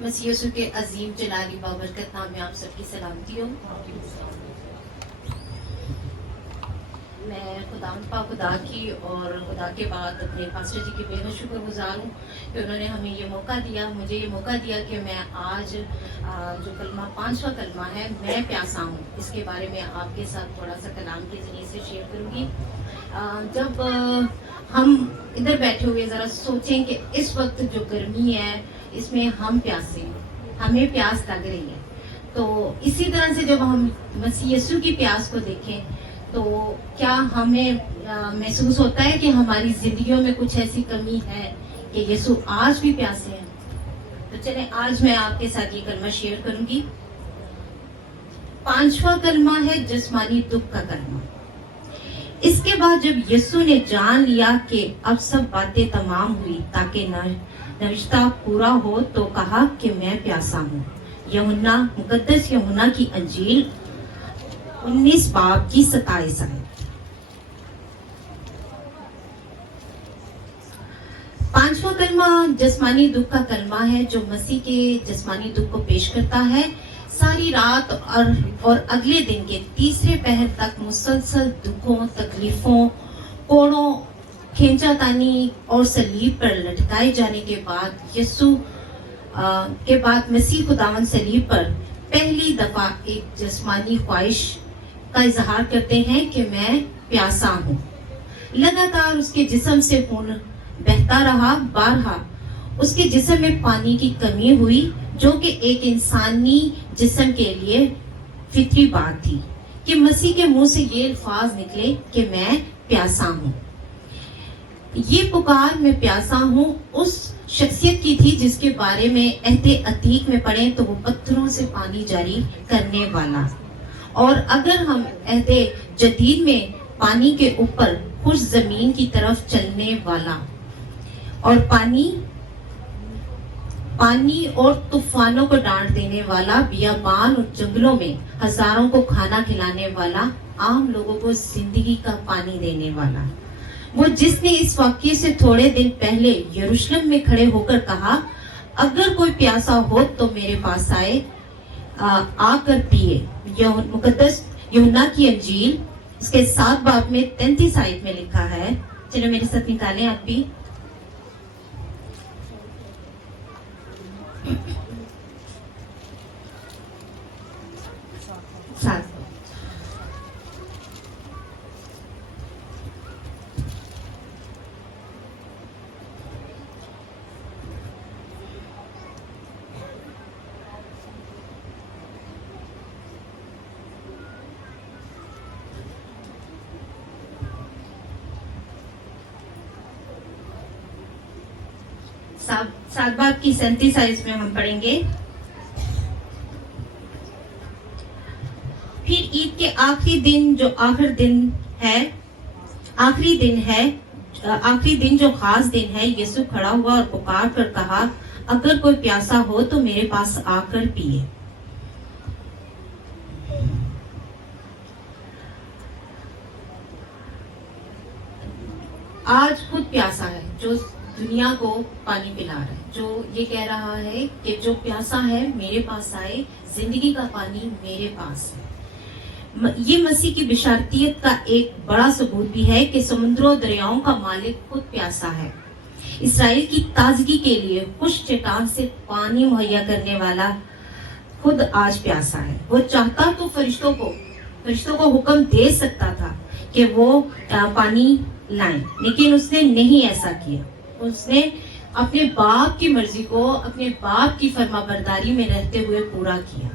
مسیح یسوع کے عظیم جلالی بابرکت نام میں آپ سب کی سلامتی ہو. میں خدا کی اور خدا کے بعد اپنے پاسٹر جی کی بے حد شکر گزار ہوں کہ انہوں نے ہمیں یہ موقع دیا، مجھے یہ موقع دیا کہ میں آج جو کلمہ 5واں کلمہ ہے میں پیاسا ہوں، اس کے بارے میں آپ کے ساتھ تھوڑا سا کلام کے ذریعے سے شیئر کروں گی. جب ہم ادھر بیٹھے ہوئے ذرا سوچیں کہ اس وقت جو گرمی ہے اس میں ہم پیاسے ہیں، ہمیں پیاس لگ رہی ہے، تو اسی طرح سے جب ہم مسیح یسوع کی پیاس کو دیکھیں تو کیا ہمیں محسوس ہوتا ہے کہ ہماری زندگیوں میں کچھ ایسی کمی ہے کہ یسوع آج بھی پیاسے ہیں؟ تو چلیں آج میں آپ کے ساتھ یہ کلمہ شیئر کروں گی. 5واں کلمہ ہے جسمانی دکھ کا کلمہ. اس کے بعد جب یسوع نے جان لیا کہ اب سب باتیں تمام ہوئی تاکہ نوشتہ پورا ہو تو کہا کہ میں پیاسا ہوں. یوحنا مقدس یوحنا کی انجیل 19 باب کی 27 آیت. 5واں کلمہ جسمانی دکھ کا کلمہ ہے جو مسیح کے جسمانی دکھ کو پیش کرتا ہے. ساری رات اور اگلے دن کے تیسرے پہر تک مسلسل دکھوں، تکلیفوں، کوڑوں، کھینچا تانی اور صلیب پر لٹکائے جانے کے بعد یسوع کے بعد مسیح خداوند صلیب پر پہلی دفعہ ایک جسمانی خواہش کا اظہار کرتے ہیں کہ میں پیاسا ہوں. لگاتار اس کے جسم سے خون بہتا رہا. بارہا اس کے جسم میں پانی کی کمی ہوئی جو کہ ایک انسانی جسم کے لیے فطری بات تھی کہ مسیح کے منہ سے یہ الفاظ نکلے کہ میں پیاسا ہوں. یہ پکار میں پیاسا ہوں اس شخصیت کی تھی جس کے بارے میں عہد عتیق میں پڑھیں تو وہ پتھروں سے پانی جاری کرنے والا، اور اگر ہم عہد جدید میں پانی کے اوپر خشک زمین کی طرف چلنے والا اور پانی اور طوفانوں کو ڈانٹ دینے والا، بیابان اور جنگلوں میں ہزاروں کو کھانا کھلانے والا، عام لوگوں کو زندگی کا پانی دینے والا، وہ جس نے اس واقعے سے تھوڑے دن پہلے یروشلم میں کھڑے ہو کر کہا اگر کوئی پیاسا ہو تو میرے پاس آئے آ کر پیے. مقدس یوحنا کی انجیل اس کے 7 باب میں 33 آیت میں لکھا ہے. چلو میرے ساتھ نکالیں آپ بھی. سات باب کی 37 آیت میں ہم پڑھیں گے. پھر عید کے آخری دن جو خاص دن ہے یسوع کھڑا ہوا اور پکار کر کہا اگر کوئی پیاسا ہو تو میرے پاس آ کر پیے. آج خود پیاسا ہے جو دنیا کو پانی پلا رہا ہے، جو یہ کہہ رہا ہے کہ جو پیاسا ہے میرے پاس آئے، زندگی کا پانی میرے پاس ہے. یہ مسیح کی بشارتیت کا ایک بڑا ثبوت بھی ہے کہ سمندروں دریاؤں کا مالک خود پیاسا ہے. اسرائیل کی تازگی کے لیے خشک چٹان سے پانی مہیا کرنے والا خود آج پیاسا ہے. وہ چاہتا تو فرشتوں کو حکم دے سکتا تھا کہ وہ پانی لائیں، لیکن اس نے نہیں ایسا کیا. اس نے اپنے باپ کی مرضی کو اپنے باپ کی فرما برداری میں رہتے ہوئے پورا کیا،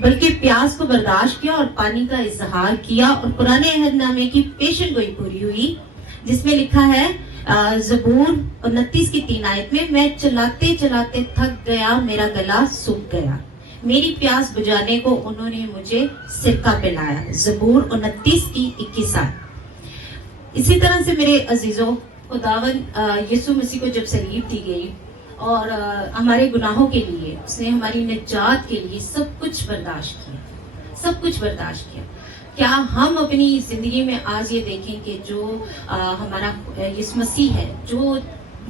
بلکہ پیاس کو برداشت کیا اور پانی کا اظہار کیا. اور پرانے عہد نامے کی پیشن گوئی پوری ہوئی جس میں لکھا ہے زبور 29 کی 3 آیت میں میں چلاتے چلاتے تھک گیا، میرا گلا سوکھ گیا، میری پیاس بجانے کو انہوں نے مجھے سرکہ پلایا. زبور 29 کی 21 آیت. اسی طرح سے میرے عزیزوں، خداوند یسوع مسیح کو جب صلیب دی گئی اور ہمارے گناہوں کے لیے اس نے ہماری نجات کے لیے سب کچھ برداشت کیا. کیا ہم اپنی زندگی میں آج یہ دیکھیں کہ جو ہمارا یسوع مسیح ہے، جو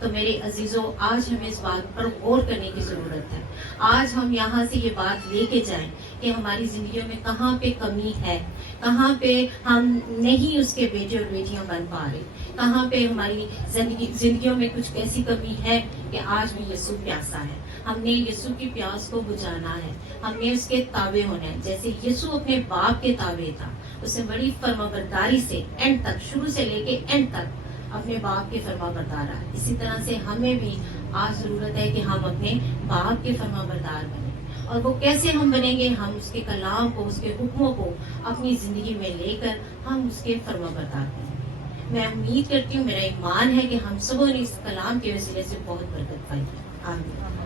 تو میرے عزیزوں آج ہمیں اس بات پر غور کرنے کی ضرورت ہے. آج ہم یہاں سے یہ بات لے کے جائیں کہ ہماری زندگیوں میں کہاں پہ کمی ہے, کہاں پہ ہم نہیں اس کے بیٹے اور بیٹیاں بن پا رہے, کہاں پہ ہماری زندگیوں میں کچھ ایسی کمی ہے کہ آج بھی یسوع پیاسا ہے. ہم نے یسوع کی پیاس کو بجھانا ہے, ہم نے اس کے تابع ہونا ہے. جیسے یسوع اپنے باپ کے تابع تھا, اس نے بڑی فرما برداری سے اینڈ تک, شروع سے لے کے اینڈ تک اپنے باپ کے فرما بردار رہا. اسی طرح سے ہمیں بھی آج ضرورت ہے کہ ہم اپنے باپ کے فرما بردار بنیں. اور وہ کیسے ہم بنیں گے؟ ہم اس کے کلام کو, اس کے حکموں کو اپنی زندگی میں لے کر ہم اس کے فرما بردار بنیں. میں امید کرتی ہوں, میرا ایمان ہے کہ ہم سبوں نے اس کلام کے وسیلے سے بہت برکت پائی. آمین.